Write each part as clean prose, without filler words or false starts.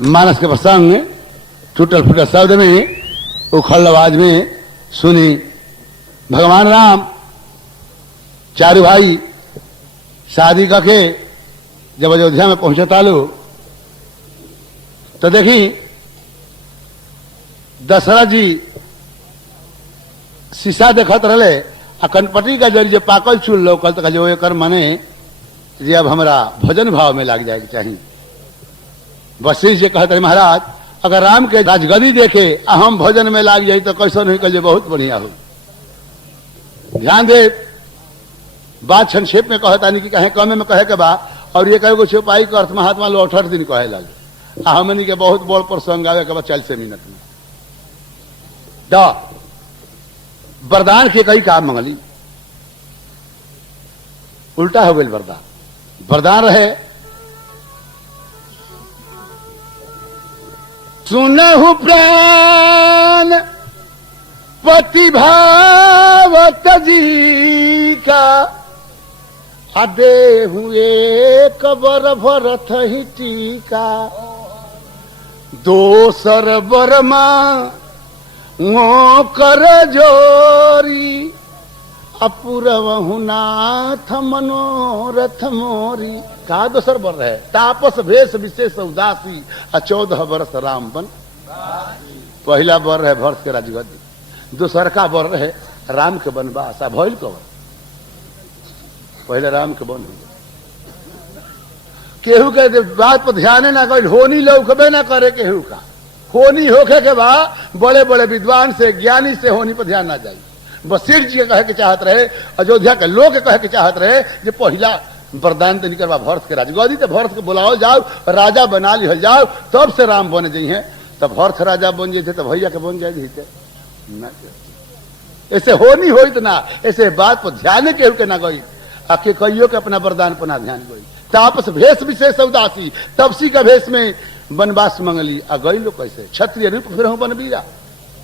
मानस के प्रसंग टूटल फूटल शब्द में उखड़ आवाज में सुनी। भगवान राम चारू भाई शादी करके जब अयोध्या में पहुंचे तालू तो देखी दशरथ जी शीशा देखत रहे आ कनपटी का जरिए पाकल चूल लौकल तो जो एकर मने जे अब हमरा भजन भाव में लाग जाए चाहिए। वशिष्ठ जी कहते रहे महाराज अगर राम के राजगदी देखे आ हम भजन में लाग जाए तो कैसा नहीं कहिए बहुत बढ़िया हो। ध्यान दे बात संक्षेप में कहता नहीं कि कहे कमे में कहे के बा और ये कहे छुपाई के अर्थ महात्मा लोग 8 दिन कहे लगे आ हमनी के बहुत बड़ प्रसंग आवे के बाद 40 मिनट में वरदान के कई काम मंगली उल्टा हो गई। वरदान रहे सुनहु प्राण प्रतिभावत जी का अदे हुए कबर भरत ही टीका दोसर बरमा कर जोरी अपूर्वहु नाथ मनोरथ मोरी। का दोसर बर रहे तापस भेष विशेष उदासी 14 वर्ष राम बन। पहला बर रहे भरत के राजगद्दी दूसर का बर रहे राम के वनवास। भइल कबर पहले राम के बन केहू के बात पर ध्यान ना गई होनी लौकबे ना करे केहू का होनी होके के बाद बड़े बड़े विद्वान से ज्ञानी से होनी पर ध्यान ना जाए। वशिष्ठ जी कहे के चाहत रहे अयोध्या के लोग कहे के चाहत रहे जे पहला वरदान तो निकलवा भरत के राजगद्दी तो भरत के बुलाओ जाओ राजा बना लिहल जाओ तब से राम बन जाइए। तब भरत राजा बन जाते तो भैया के बन जाए ऐसे होनी होइत ना ऐसे बात पर ध्यान केहू के ना गई आके कहियो के अपना वरदान पर ना ध्यान गई। तापस भेष विशेष उदासी तपसी का भेष में वनवास मंगली आ गई लोग कैसे क्षत्रिय रूप फिर हूं बन बीरा।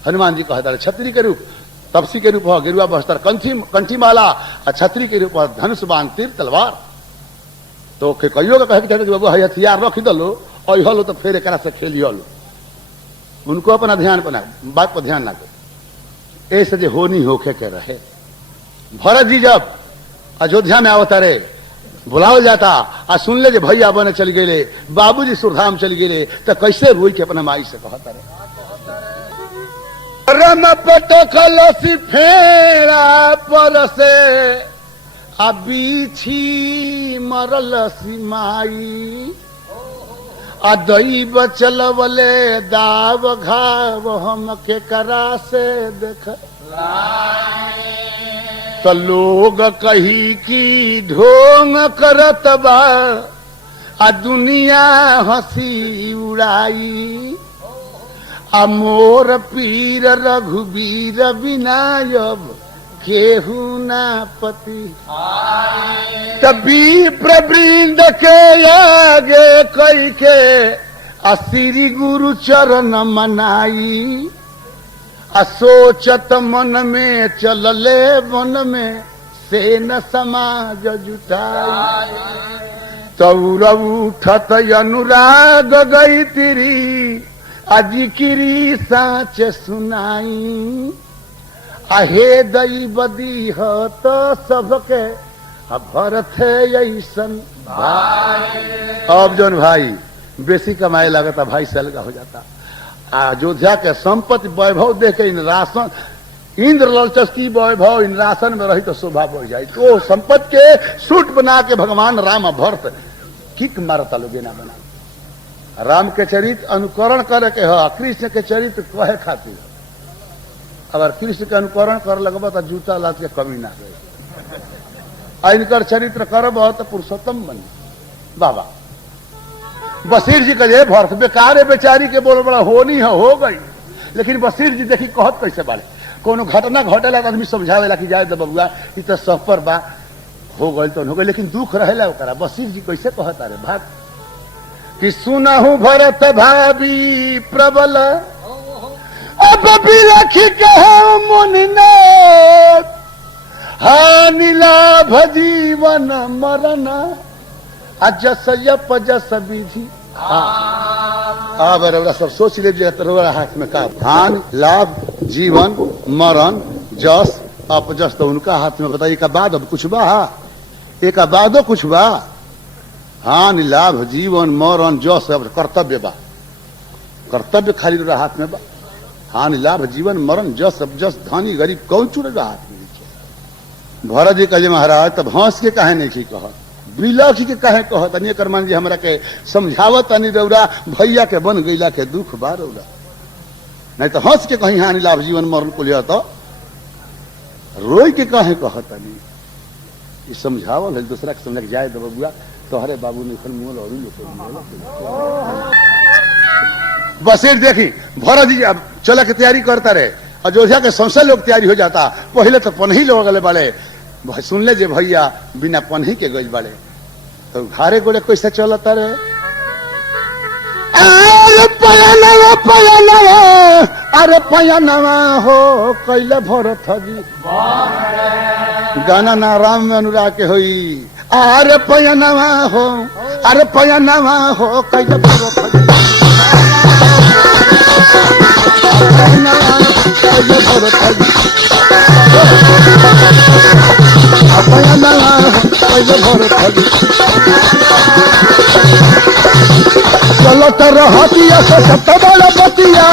हनुमान जी कहता है क्षत्रिय के रूप तपसी के रूप हो गिरुआ बस्तर कंठी माला आ क्षत्रिय के रूप धनुष बाण तीर तलवार। तो कहियो का कहे बाबू हथियार रख दलो और हलो तो फिर एक से खेली हलो उनको अपना ध्यान बना बात पर ध्यान ना दे ऐसे जो होनी होके के रहे। भरत जी जब अयोध्या में आवता रहे बुलाओ जाता आ सुन ले भैया बने चल गए बाबूजी सुरधाम चल गए तो कैसे रोई के अपना माई से कहता रहे रम पटखलसी फेरा पर से अबीछी मरलसी माई आ दैव चलवले दाव घाव हम के करा से देख तो लोग कही की ढोंग करत बा आ दुनिया हंसी उड़ाई आ मोर पीर रघुवीर विनायब केहू ना पति तभी प्रवृंद के आगे कई के आ श्री गुरु चरण मनाई असोचत मन में चलले वन में से न समाज जुटाई तौरव उठत अनुराग गई तिरी अजिकिरी साँच सुनाई आहे दई बदी हो तो सबके भरत ऐसन अब जौन भाई बेसी कमाए लगता भाई से अलग हो जाता। अयोध्या के संपत्ति वैभव देख के इंद्रासन इंद्र ललचस की वैभव इंद्रासन में रही तो शोभा बढ़ जाए। तो संपत्ति के सूट बना के भगवान राम भरत किक मारता लोग ना बना राम के चरित्र अनुकरण करे के हो कृष्ण के चरित्र कहे खातिर अगर कृष्ण के अनुकरण कर लगब तो जूता लात के कमी ना रहे इनकर चरित्र करब तो पुरुषोत्तम बन बाबा। वशिष्ठ जी कहे भरत बेकार है बेचारी के बोल बड़ा होनी है हो गई लेकिन वशिष्ठ जी देखी कहत कैसे बाले कोनो घटना घटेला तो आदमी समझावेला कि जाए दे बबुआ ई तो सफर बा हो गई तो हो गई लेकिन दुख रहेला ओकरा। वशिष्ठ जी कैसे कहता रे भाग कि सुनहु भरत भाभी प्रबल अब बिलखी कहो मुनिने हानि लाभ जीवन मरण अजस यप जस विधि अब रउरा सब सोच लीजिए रउरा हाथ में का धान लाभ जीवन मरण जस अपजस तो उनका हाथ में। बताइए का बाद अब कुछ बा? एक बादो कुछ बा? हानि लाभ जीवन मरण जस अब कर्तव्य बा। कर्तव्य खाली रउरा हाथ में बा। हानि लाभ जीवन मरण जस अब जस धनी गरीब कौन चुन रहा हाथ में? भरत जी कहे महाराज तब हंस के कहे नहीं कह बिलख के कहे कह तनी कर मान जी हमरा के समझावत तनी रउरा भैया के बन गईला के दुख बा रउरा नहीं तो हंस के कहीं हानि लाभ जीवन मरण को लिया तो रोई के कहे कह तनी ये समझावल है दूसरा के समझ जाए दो बबुआ तोहरे बाबू ने खन मोल और बसेर देखी भरत जी अब चला के तैयारी करता रहे अयोध्या के संसद लोग तैयारी हो जाता पहले तो पन्ही लोग गले बड़े सुन ले जे भैया बिना पन्ही के गई बड़े तो घारे गोड़े कैसे चलता रे? अरे पयनवा पयनवा अरे पयनवा हो कैले भरत जी गाना ना राम में अनुराग के होई अरे पयनवा हो अरे पयनवा हो कैले भरत जी कैले भरत जी चलो तो रहतिया से सत्ता बड़ा बतिया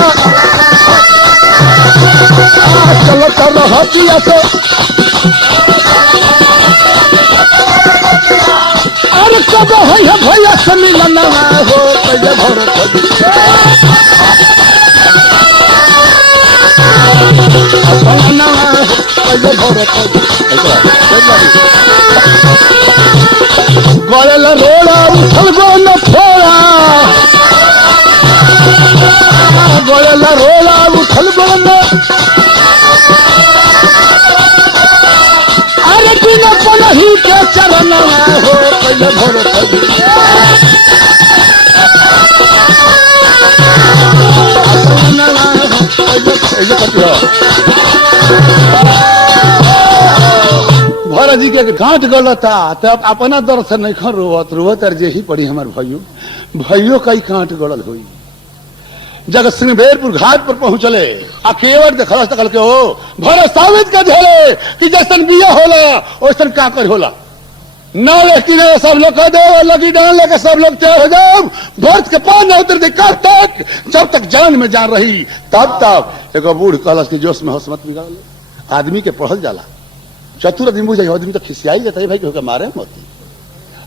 चलो तो रहतिया से अरे कब है भैया से मिलना हो कैसे भरत गलेला रोड़ा उछल गो न फोड़ा गलेला रोड़ा उछल गो न अरे बिना पलही के चरण हो कैले भरत भरत जी के गांठ गलता तब अपना दर्शन नहीं खन रोवत रोवत जे ही पड़ी हमार भाइयों कई कांट गड़ल हुई जब सिंहवेरपुर घाट पर पहुंचले अकेवर देखल तकल के हो भरत साबित कर झेले कि जैसन बिया होला वैसन काकर होला ना लेकिन सब लोग कह दो लगी डाल लेके सब लोग तैयार हो जाओ भरत के पान न उतर दे कब तक जब तक जान में जान रही तब तक एगो बूढ़ कलश के जोश में होश मत बिगाड़ आदमी के पढ़ल जाला चतुर आदमी बुझे आदमी तो खिसियाई जाता है भाई कि मारे मोती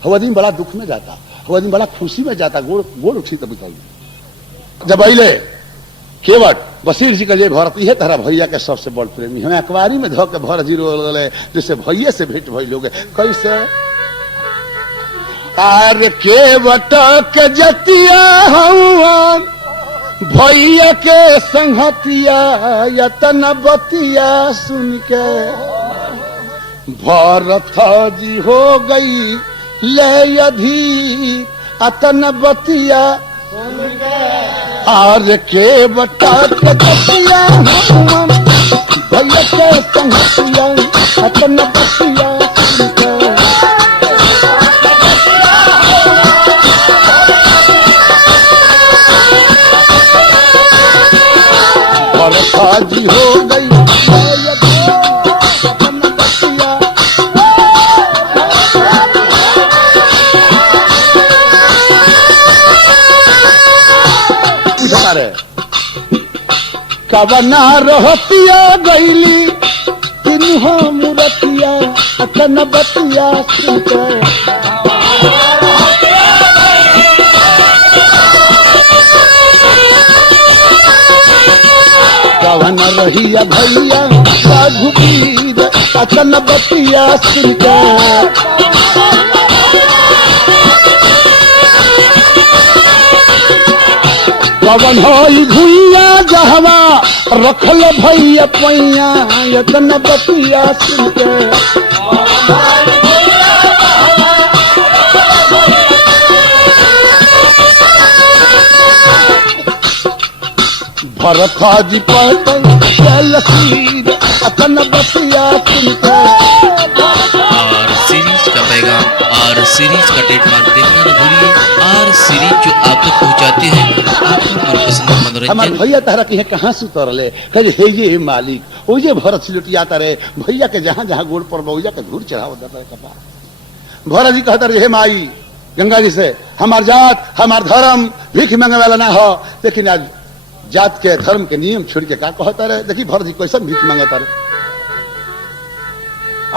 वो आदमी बड़ा दुख में जाता वो आदमी बड़ा खुशी में जाता गोड़ उठी तब बताइए जब अले केवट बसीर जी का जे भरत ये तरह भैया के सबसे बड़ प्रेमी हमें अखबारी में धो के भरत जी रो जैसे भैया से भेंट भई लोग कैसे आर केवट के जतिया हवन भैया के संगतिया यतन बतिया सुन के भरत जी हो गई ले अधी अतन बतिया आर के बटा के बतिया भैया के संगतिया अतन बतिया भरत जी हो गई कबना रहतिया गईली तिन्हो मुरतिया अतन बतिया सुनते कवन रहिया भैया रघुवीर अतन बतिया सुनते कवन होई भुइया जहवा रखल भैया पैया यतन बतिया सुनके भरत जी पतन लकीर अतन बतिया सुनके और सीरीज का पैगाम और सीरीज का ट्रेडमार्क देखना न भूलिए और सीरीज जो आप तक पहुंचाते हैं आप हमार मनोरंजन भैया तारा की कहाँ सुतरले कहे हे ये मालिक ओ जे भरत सिलुटियाता रहे भैया के जहां जहां गोड़ पर बउजा के धूर चढ़ाव देता रहे कपार। भरत जी कहता रहे हे माई गंगा जी से हमार जात हमार धर्म भीख मांगे वाला ना हो, लेकिन आज जात के धर्म के नियम छोड़ के का कहता रहे। देखी भरत जी कैसे भीख मांगता रहे।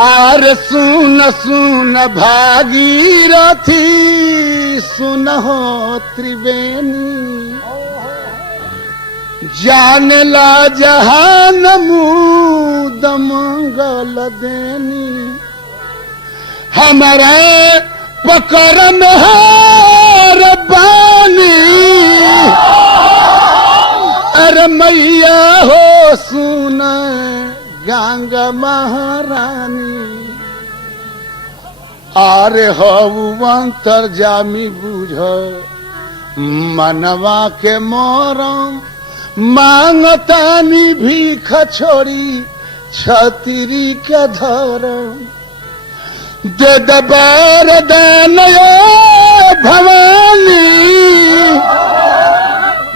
आरे सुन सुन भागीरथी सुन हो त्रिवेणी जाने ला जहान मुद मंगल देनी हमारा पकड़ में हार बानी। अरे मैया हो सुन गंगा महारानी आरे हवंतर जामी बुझ मनवा के मोरम मांगतानी भीख छोड़ी छतरी के धरम दे दबार दानयो भवानी।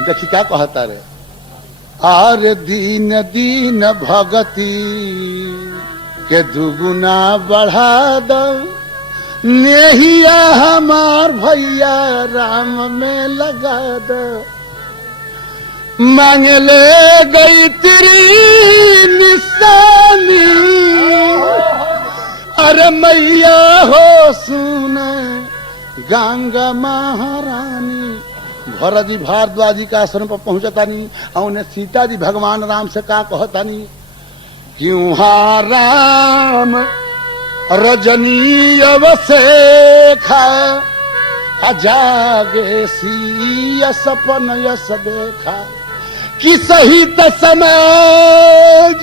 देखी क्या कहता रे आरे दीन दीन भगती के दुगुना बढ़ा दो नेहिया हमार भैया राम में लगा दो। मांगले गई तेरी निशानी अरे मैया हो सुन गंगा महारानी। भरत जी भारद्वाज जी का आश्रम पर पहुंचतानी और उन्हें सीता जी भगवान राम से का कहतानी क्यों राम रजनी अवसेखा जागे सी सपन यस देखा कि सहित समाज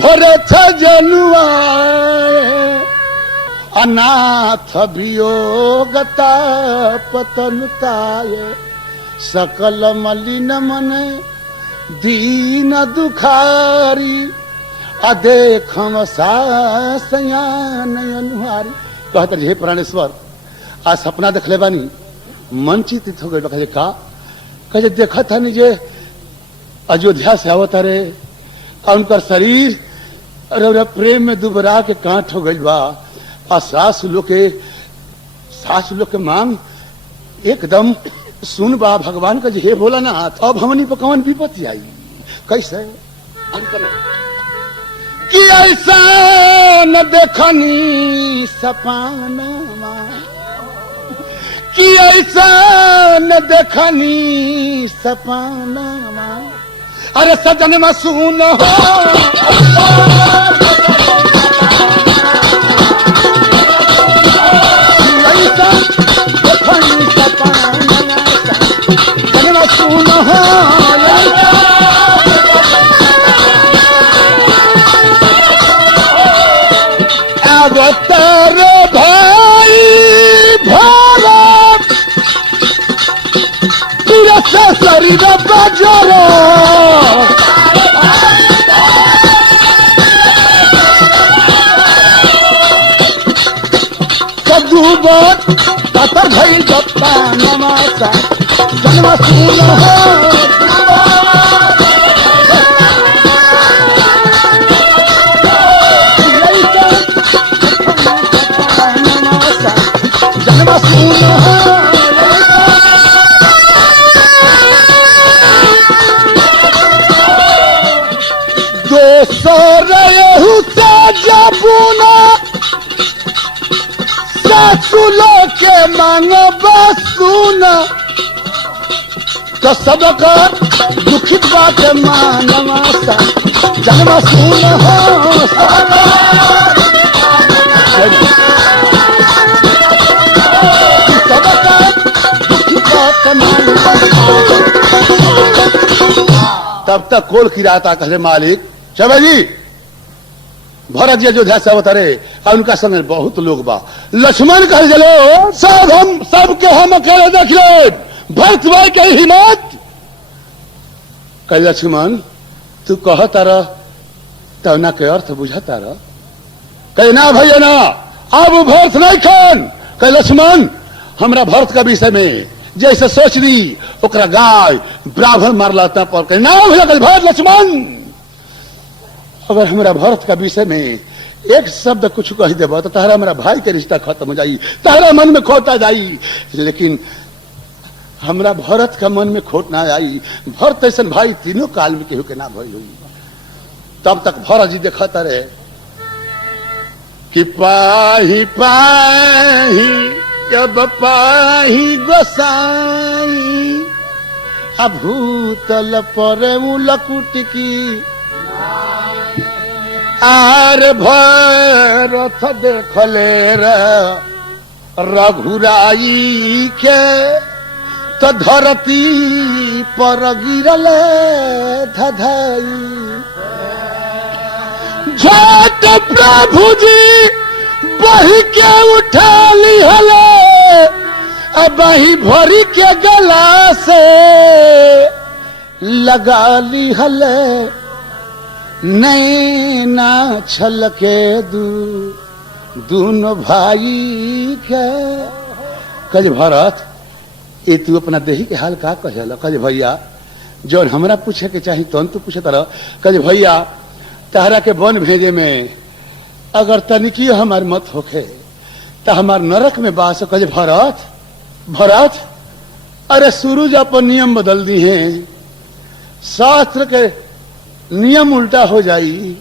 भरत जनुआए अनाथ वियोगता पतनताए सकल मलिन मन दीन दुखारी अदेखम सासयान अनुहारी। कहते हे प्राणेश्वर आज सपना देख ले बानी मन चिंतित हो गए कहे का कहे देखा था नहीं जे अयोध्या से आवता रे और उनका शरीर अरे प्रेम में दुबरा के कांट हो गई बा और सास लोग के मांग एकदम सुन बा भगवान का हे बोला ना अब हमनी पर कौन विपत्ति आई कैसे कि ऐसा न देखनी सपना कि ऐसा न देखनी सपना अरे सजन में सुन अवतार भाई भारत पूरा शरीर बजरो कदूबत कतर भई गप्पा नमासा जन्म सुन हो जन्म सुन हो दोसर से जबुना सासुलो के मांगब सुन तो सबका दुखित बात मानवासा जन्म सुन हो तब तक कोल किराता कहे मालिक चलो जी भरत जी अयोध्या से अवतरे और उनका संग बहुत लोग बा। लक्ष्मण कह चलो सब हम सबके हम अकेले देख ले भरत भाई के हिम्मत कह लक्ष्मण तू कह तारा तवना के अर्थ बुझा तारा कह ना भैया ना अब भरत नहीं खान कह लक्ष्मण हमरा भरत का विषय में जैसे सोच दी ओकरा गाय ब्राह्मण मारला पर नाम लगल भरत लक्ष्मण। अगर हमारा भरत का विषय में एक शब्द कुछ कह देबा तो तहरा हमारा भाई के रिश्ता खत्म हो जाई, तहरा मन में खोटा जाई। लेकिन हमरा भरत का मन में खोट ना आई। भरत ऐसा भाई तीनों काल में केहू के ना भई हुई। तब तक भरत जी देखता रहे कि पाही पाही जब पाही गोसाई अभूतल पर मुलकुट की आर भरत देखले रघुराई के तो धरती पर गिरल धधाई। झट प्रभु जी बही के उठा ली हले अब बही भरी के गला से लगा ली हले नैना छलके दोनों भाई के। कल भरत ये तू अपना देही के हाल का कहला? कल भैया जो हमरा पूछे के चाही तो तू पूछे तरह। कल भैया तहरा के वन भेजे में अगर तनिकी हमार मत होखे तो हमार नरक में बास। कल भरत भरत अरे सूरज अपन नियम बदल दी हैं, शास्त्र के नियम उल्टा हो जाई,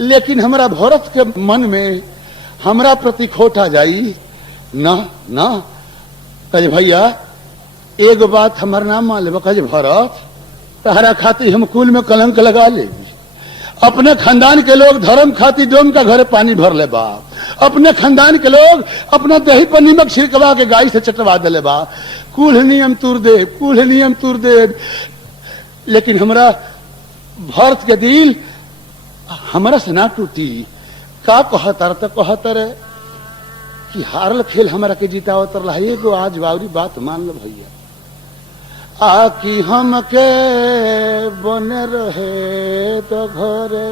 लेकिन हमारा भरत के मन में हमरा प्रति खोट आ जाई ना ना। कहे भैया एक बात हमार नाम मान ले। कहे भरत तहरा खाती हम कुल में कलंक लगा ले। अपने खानदान के लोग धर्म खाती डोम का घर पानी भर ले बा। अपने खानदान के लोग अपना दही पर नीमक छिड़कवा के गाय से चटवा दे बा। कुल नियम तुर दे, कुल नियम तुर दे। लेकिन हमरा भरत के दिल हमरा से ना टूटी। का कहतर तो कहतर कि हारल खेल हमरा के जीतावत रहा। एगो आज बावरी बात मान लो भैया, आकी हमके बने रहे तो घरे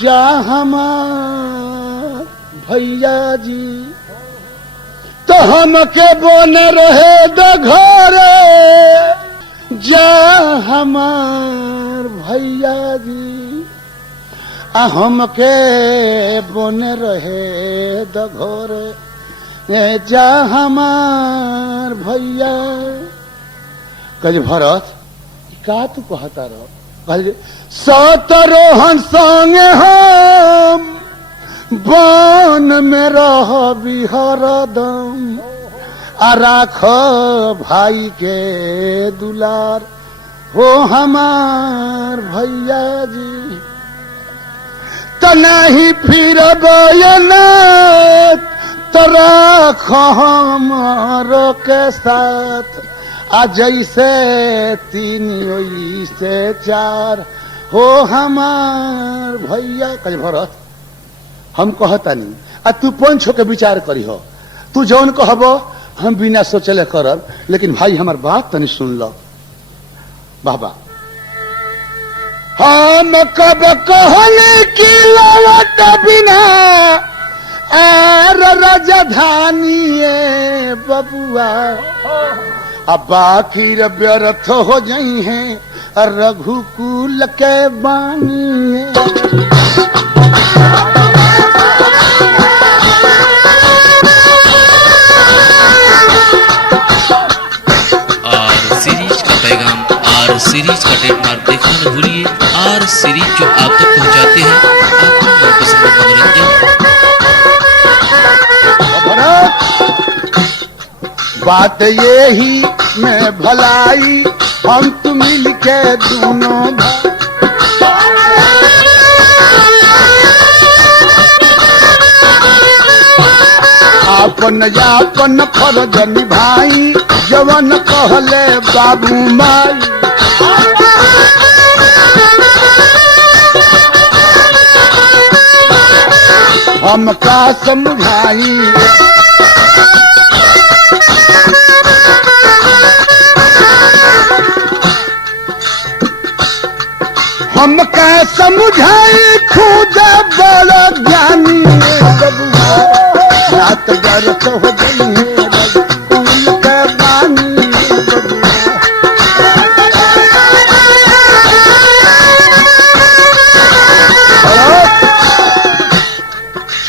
जा हमार भैया जी, तो हमके बने रहे तो घरे जा हमार भैया जी। हमके बने रहे तो घरे जा हमार भैया। कल भरत का तू कहता रहो? कल सतरोहन संगे हम वन में रह बिहरदम आ राख भाई के दुलार हो हमार भैया जी। तो नहीं फिर बयनत तो राख हमारो के साथ आ जैसे तीन से चार हो हमार भैया। कहे भरत हम कहता नहीं आ तू पंच होके विचार करी हो। तू जौन कहबो हम बिना सोचले करब, लेकिन भाई हमार बात तनी सुन लो। बाबा हम कब कहले कि लौट बिना आर राजधानी बबुआ अब आखिर व्यर्थ हो जाई हैं रघुकुल के बानी। सीरीज का पैगाम आर सीरीज का ट्रेडमार्क देखना न भूलिए। आर सीरीज जो आप तक पहुंचाते हैं आपको मनपसंद मनोरंजन। बात ये ही में भलाई हम तुम मिल के दोनों अपन यापन फर्ज निभाई जवन कहले बाबू माई। हम का समझाई हम का समझाई खुद बड़ा ज्ञानी बबुआ रात गर्त हो गई है कुल के बानी।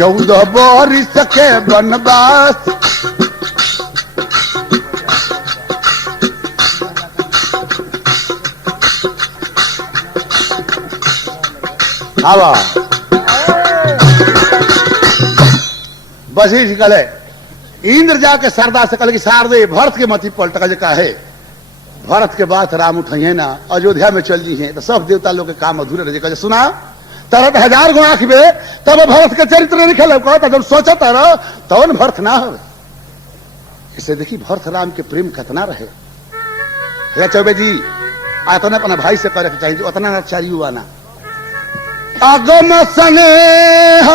14 बरिस के वनवास आवा वशिष्ठ कहले इंद्र जाके शारदा से कहले कि शारदे भरत के मती पलट का है भरत के बाद राम उठाइए ना अयोध्या में चल जी हैं तो सब देवता लोग के काम अधूरे रहे कहे सुना तरत 1000 गो आंख में तब भरत के चरित्र लिखल कहता जब सोचता रहो तब भरत ना हो इसे देखी भरत राम के प्रेम कितना रहे हे चौबे जी आतना अपना भाई से करे चाहिए उतना नचारी हुआ ना अगम स्नेह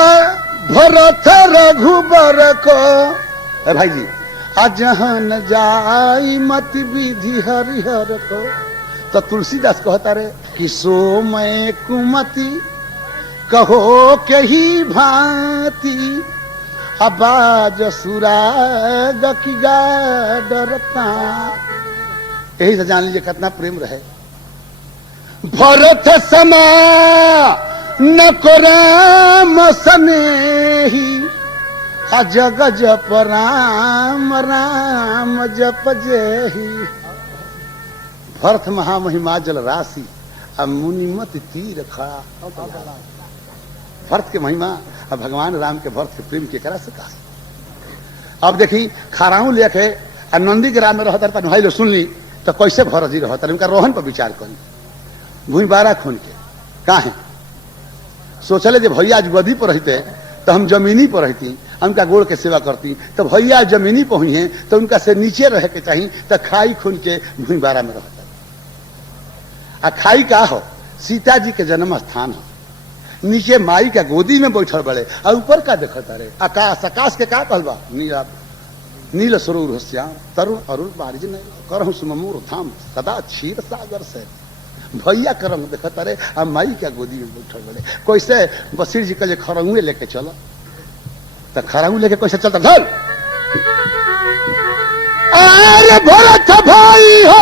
भरत रघुबर को भाई जी अजहन जाई मत विधि हरिहर को तो तुलसीदास कहता रे कि सो मैं कुमति कहो के ही भांति अबाज सुराग की गा डरता यही से जान लीजिए कितना प्रेम रहे भरत समा न को राम स्नेही अजग जप राम राम जप जेही भरत महामहिमा जल राशि मुनिमत तीर खड़ा भरत के महिमा और भगवान राम के भरत के प्रेम के करा सका अब देखी खाराऊ लेके नंदी ग्राम में रहता भाई लोग सुन ली तो कैसे भरत जी रहता उनका रोहन पर विचार करी भूमि बारह खून के कहा है सोचले जब भैया आज गदी पर रहते तो हम जमीनी पर रहती उनका गोड़ के सेवा करती तो भैया जमीनी पर हुई हैं तो उनका से नीचे रह के चाहिए तो खाई खून के भूमि बारह में रहता आ खाई का हो सीता जी के जन्म स्थान हो नीचे माई का गोदी में बैठल बड़े और ऊपर का देखता रहे आकाश आकाश के का कहलबा नीला नील सरोवर श्याम तरुण अरुण बारिज नहीं करहु सुमूर थाम सदा क्षीर सागर से भैया करम देखता रहे आ माई का गोदी में बैठल बड़े कैसे वशिष्ठ जी कहे खरंगे लेके चलो तो खरंग लेके कैसे चलता धर अरे भरत भाई हो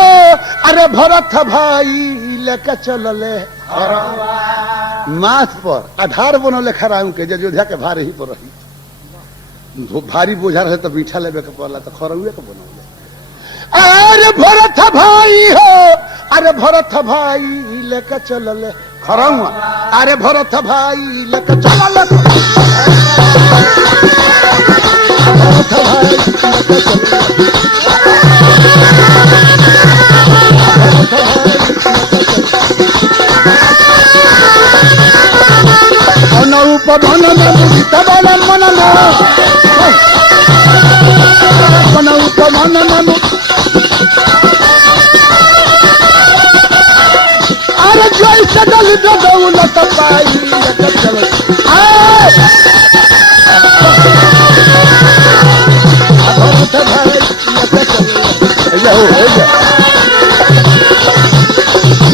अरे भरत भाई लेके चलले माथ पर आधार बनौले खराऊ के अयोध्या के भार ही पर रही भारी बोझा रहे तो बीठा लेवे के पड़ला तो खरौए के बनौले अरे भरत भाई हो अरे भरत भाई लेके चलले खरौआ अरे भरत भाई लेके चलले भरत भाई लेके चलले पवन मुदित बलन मनन पवन अरे जय सदल दौलत पाई चल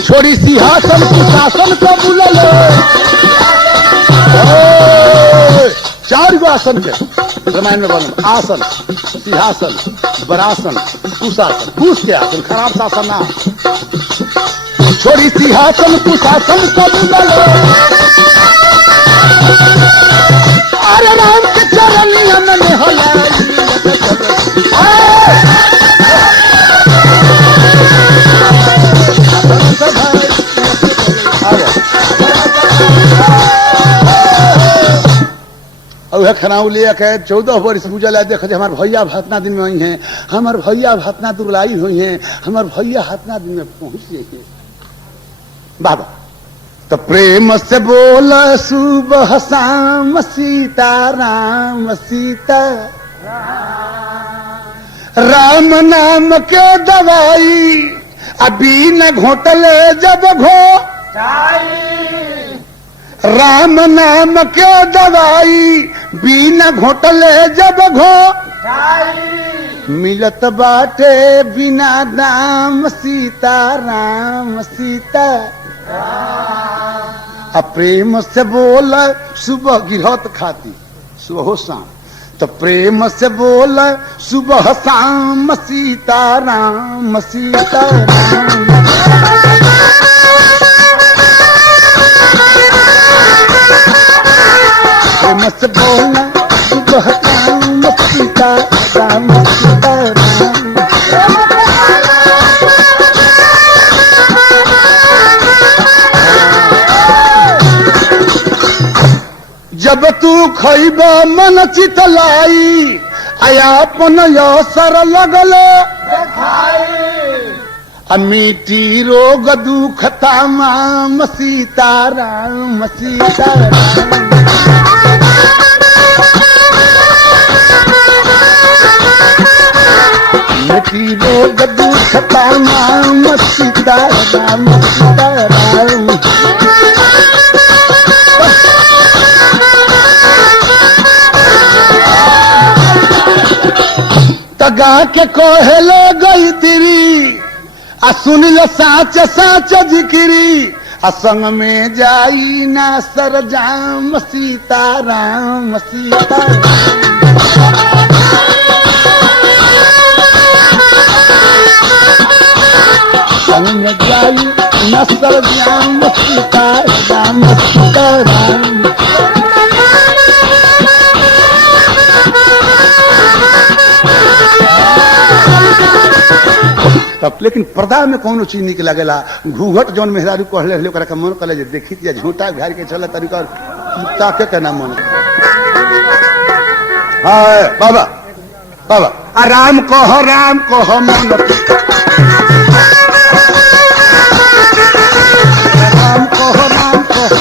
छोड़ी सिंहासन कुशासन को बुलल 4 गो आसन के रामायण में बनल आसन सिंहासन वरासन कुशासन कुश के आसन खराब शासन ना छोड़ी सिंहासन कुशासन सब बुलल अरे राम के चरनिया में हलाई खनाऊ लिया के 14 वर्ष पूजल है देख हमारे भैया भातना दिन में आई हैं हमारे भैया भातना दुर्लाई हुई हैं हमारे भैया हातना दिन में पहुंच गए बाबा तो प्रेम से बोल सुबह शाम सीता राम सीता राम नाम के दवाई अभी न घोटले जब घो राम नाम के दवाई बिना घोटले जब घो मिलत बाटे बिना दाम सीता राम सीता प्रेम से बोल सुबह गिरहत खाती सुबह शाम तो प्रेम से बोल सुबह शाम सीता राम सीता राम प्रेम से बोलना सुबह शाम सीता राम सीता राम। जब तू खैब मन चितलाई आयापन असर लगल मीठी रोग दुख तमाम सीता राम सीता राम। मीठी रोग दुख तमाम सीता राम सीता राम। तगा के कोहले गई तिरी आ सुन लो साच साच जिक्री आ संग में जाई ना सर जाम सीता राम सीता संग में जाई ना सर जाम सीता राम सीता राम। तब लेकिन पर्दा में कौन चीज निक लगेला घूघट जौन मेहरारू कहले रहले ओकरा के मन कहले जे देखी दिया झूठा घर के चला तरीका ताके के ना मन। हां बाबा बाबा राम कह मन राम कह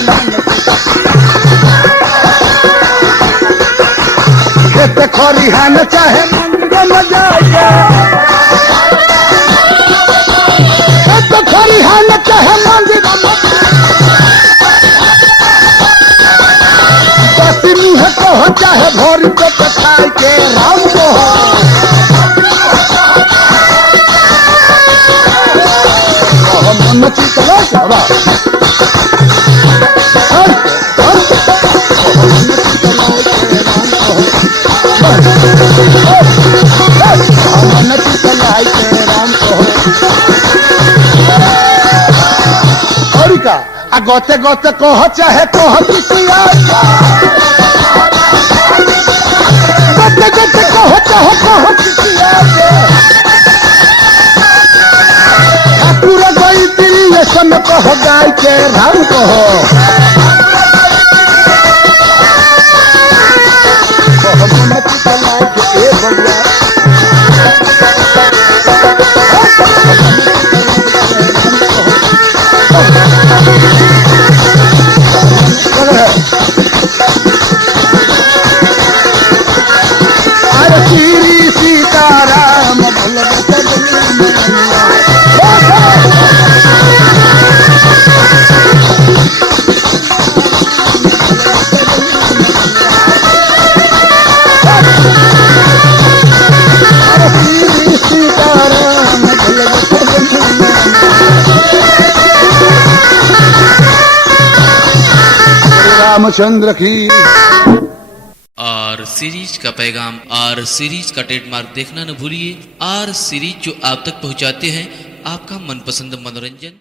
मन खेत खरिहान चाहे मंदिर में जाए तो खरिहान चाहे मंदिर बसी मुँह कह चाहे भोर पे खाए के राम कह मन चितला मन चितला के राम कह आ गोते गोते कह चाहे कह किसिया गोते गोते कह चाहे कह किसिया ठाकुर गई दिल सन कह गाय के राम कह मन चितला के बबुआ श्री सीताराम रामचंद्र की। आर सीरीज का पैगाम आर सीरीज का ट्रेडमार्क देखना न भूलिए। आर सीरीज जो आप तक पहुंचाते हैं आपका मनपसंद मनोरंजन।